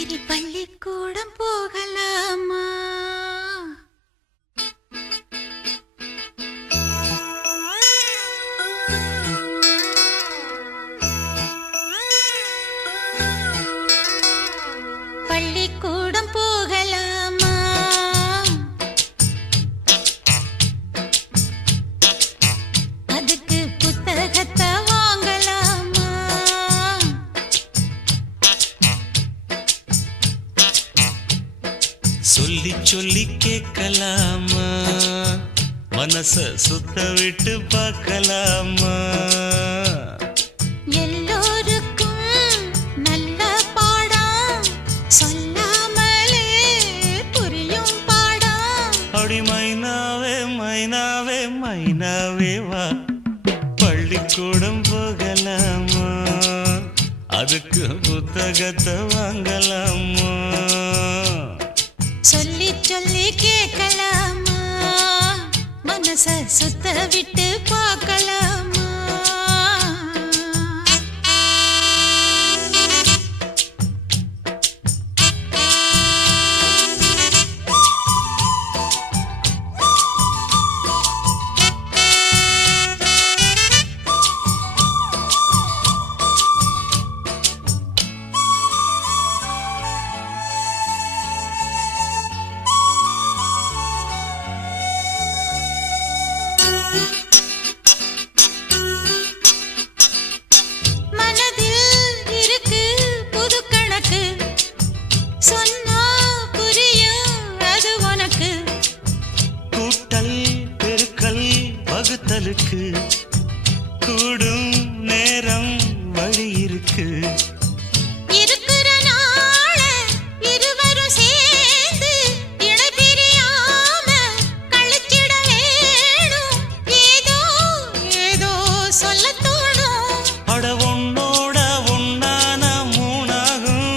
ராத்திரி பள்ளிக்கூடம் போகலாமா? பள்ளிக்கூடம் போகலாமா? அதுக்கு புத்தகத்தை வாங்கலாமா? சொல்லி சொல்லி கேட்கலாமா? மனச சுத்த விட்டு பார்க்கலாமா? எல்லோருக்கும் நல்ல பாடம், சொல்லாமலே புரியும் பாடம். அப்படி மைனாவே மைனாவே மைனாவே வா, பள்ளிக்கூடம் போகலாமா? அதுக்கு புத்தகத்தை வாங்கலாமா? சொல்லி சொல்லி கேட்கலாமா? மனச சுத்த விட்டு பார்க்கலாமா? மனதில் இருக்கு புது கணக்கு, சொன்னா புரியும் அது உனக்கு. கூட்டல் பெருக்கல் வகுத்தலுக்கு கூடும் நேரம் வழி இருக்கு. இருக்கிற நாள இருவரும் சேர்ந்து இணை பிரியாம கழிச்சிட வேணும். ஏதோ ஏதோ சொல்லத் தோணும். அட உன்னோட ஒன்னான மூணாகும்.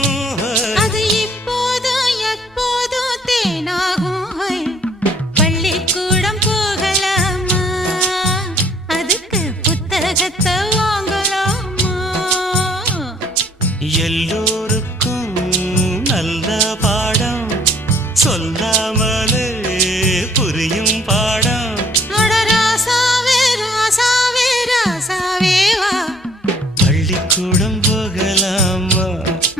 அது இப்போதும் எப்போதும் தேனாகும். ஹை. பள்ளிக்கூடம் போகலாமா? அதுக்கு புத்தகத்தை வாங்கலாமா? எல்லோருக்கும் நல்ல பாடம், சொல்லாமலே புரியும் பாடம். அட ராசாவே ராசாவே ராசாவே வா. பள்ளிக்கூடம் போகலாமா?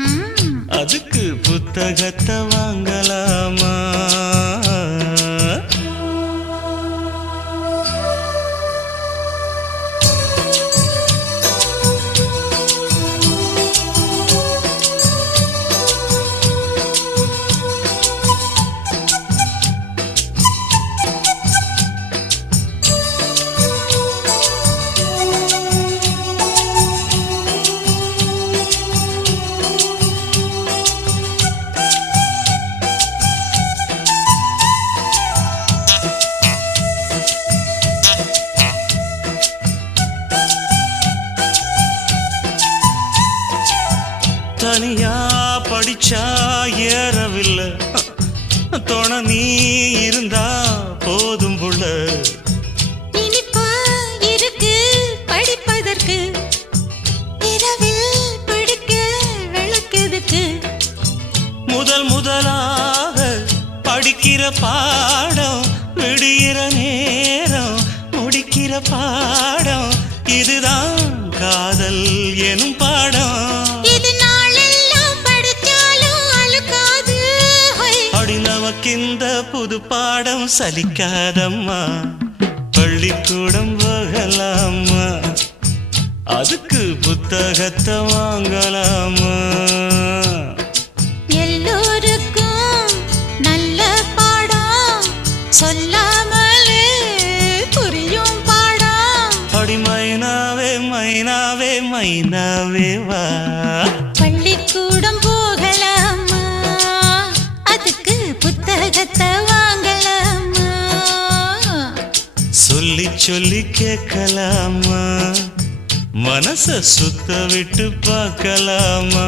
ம். அதுக்கு புத்தகத்தை வாங்கலாமா? தனியா படிச்சா ஏறவில்லை, துணை நீ இருந்தா போதும் புள்ள. இனிப்பா இருக்கு படிப்பதற்கு, இரவில் படிக்க விளக்குதுக்கு. முதல் முதலாக படிக்கிற பாடம், விடுகிற நேரம் முடிக்கிற பாடம். இதுதான் காதல் எனும் பாடம். இது நாளெல்லாம் படிச்சாலும் அழுக்காது. ஹை. அடி நமக்கிந்த புது பாடம் சலிக்காதம்மா? பள்ளிக்கூடம் போகலாமா? அதுக்கு புத்தகத்தை வாங்கலாமா? எல்லோருக்கும் நல்ல பாடம், சொல்லாமலே புரியும் பாடம். அடி மைனாவே மைனாவே மைனாவே வா, பள்ளிக்கூடம் போகலாமா? அதுக்கு புத்தகத்தை வாங்கலாமா? சொல்லி சொல்லி கேட்கலாமா? மனச சுத்த விட்டு பார்க்கலாமா?